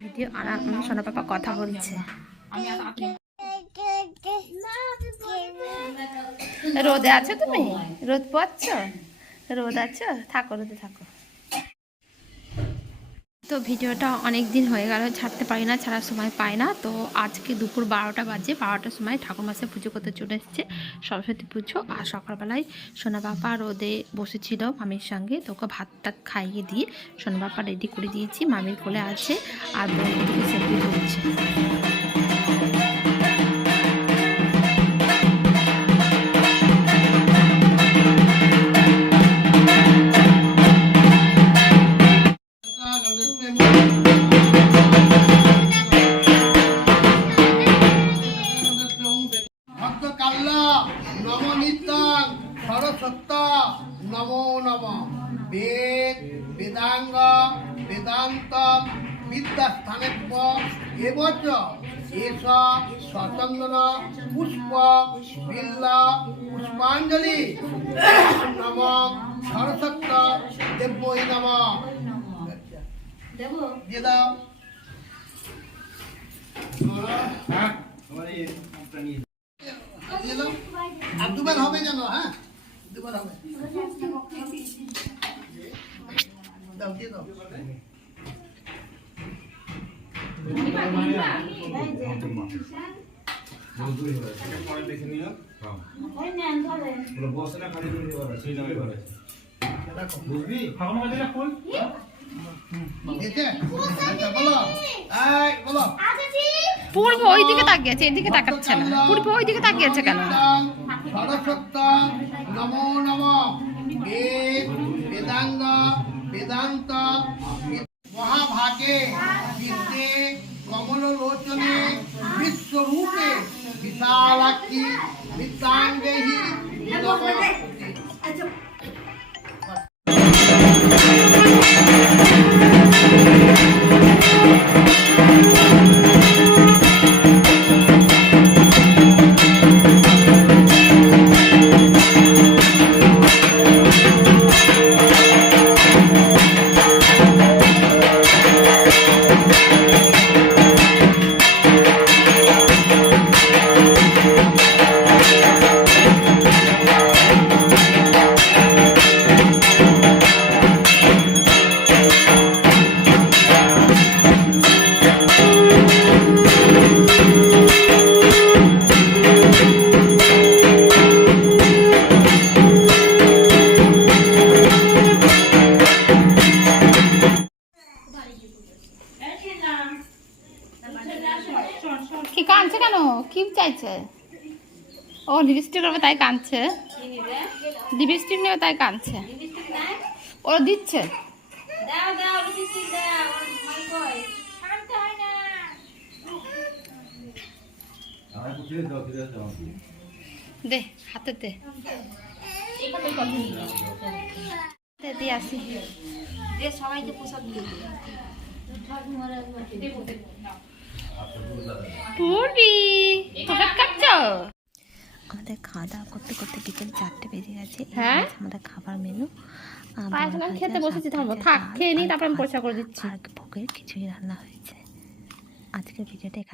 Video আনা সোনা পাপা কথা বলছে। রোদে আছো তুমি? রোদ পাচ্ছ রোদ আছো? থাকো, রোদে থাকো। তো ভিডিওটা অনেক দিন হয়ে গেল, ছাড়তে পারি না, ছাড়ার সময় পাই না। তো আজকে দুপুর বারোটা বাজে, বারোটার সময় ঠাকুর মাসে পুজো করতে চলে এসেছে, সরস্বতী পুজো। আর সকালবেলায় সোনা বাবা রোদে বসেছিল মামির সঙ্গে, তো ওকে ভাত টাত খাইয়ে দিয়ে সোনা বাবা রেডি করে দিয়েছি, মামির কোলে আছে, আর সেলফি তুলছে নম নিত্যাং সরস্বত্য নমো নম। বেদ, বেদাঙ্গ বেদান্ত বিদ্যাস্থানে এবচ, এস, স্বচন্দন, পুষ্প, বিল্লা, পুষ্পাঞ্জলি, নম। সরস্বত্য দেব্যই নম। দিয়ে দাও। দাও আর দুবার হবে যেন হ্যাঁ? দুবার হবে। দাও দিয়ে দাও। আচ্ছা পূর্ব ওই দিকে তাকিয়েছে এদিকে তাকাচ্ছে না। পূর্ব ওই দিকে তাকিয়েছে কেন? সরস্বত্য নমো নম। বেদ বেদাঙ্গ বেদান্ত মহাভাগে বিদ্যে কমললোচনে বিশ্বরূপে বিশালাক্ষী বিদ্যাঙ্গেহি নমস্তে কি চাইছে? ও লিপস্টিক নেবে তাই কাঁদছে। লিপস্টিক নেবে তাই কাঁদছে। ও দিচ্ছে। দে, হাতে দে। দিয়ে আসি। সবাইকে আমাদের খাওয়া দাওয়া করতে করতে বিকেল চারটে বেজে গেছে হ্যাঁ? আমাদের খাবার মেনু খেতে বসেছি, থাক, খেয়ে নিই, তারপরে আমি পরিষ্কার করে দিচ্ছি। আর ভোগের কিছুই রান্না হয়েছে আজকের ভিডিওটা এখানে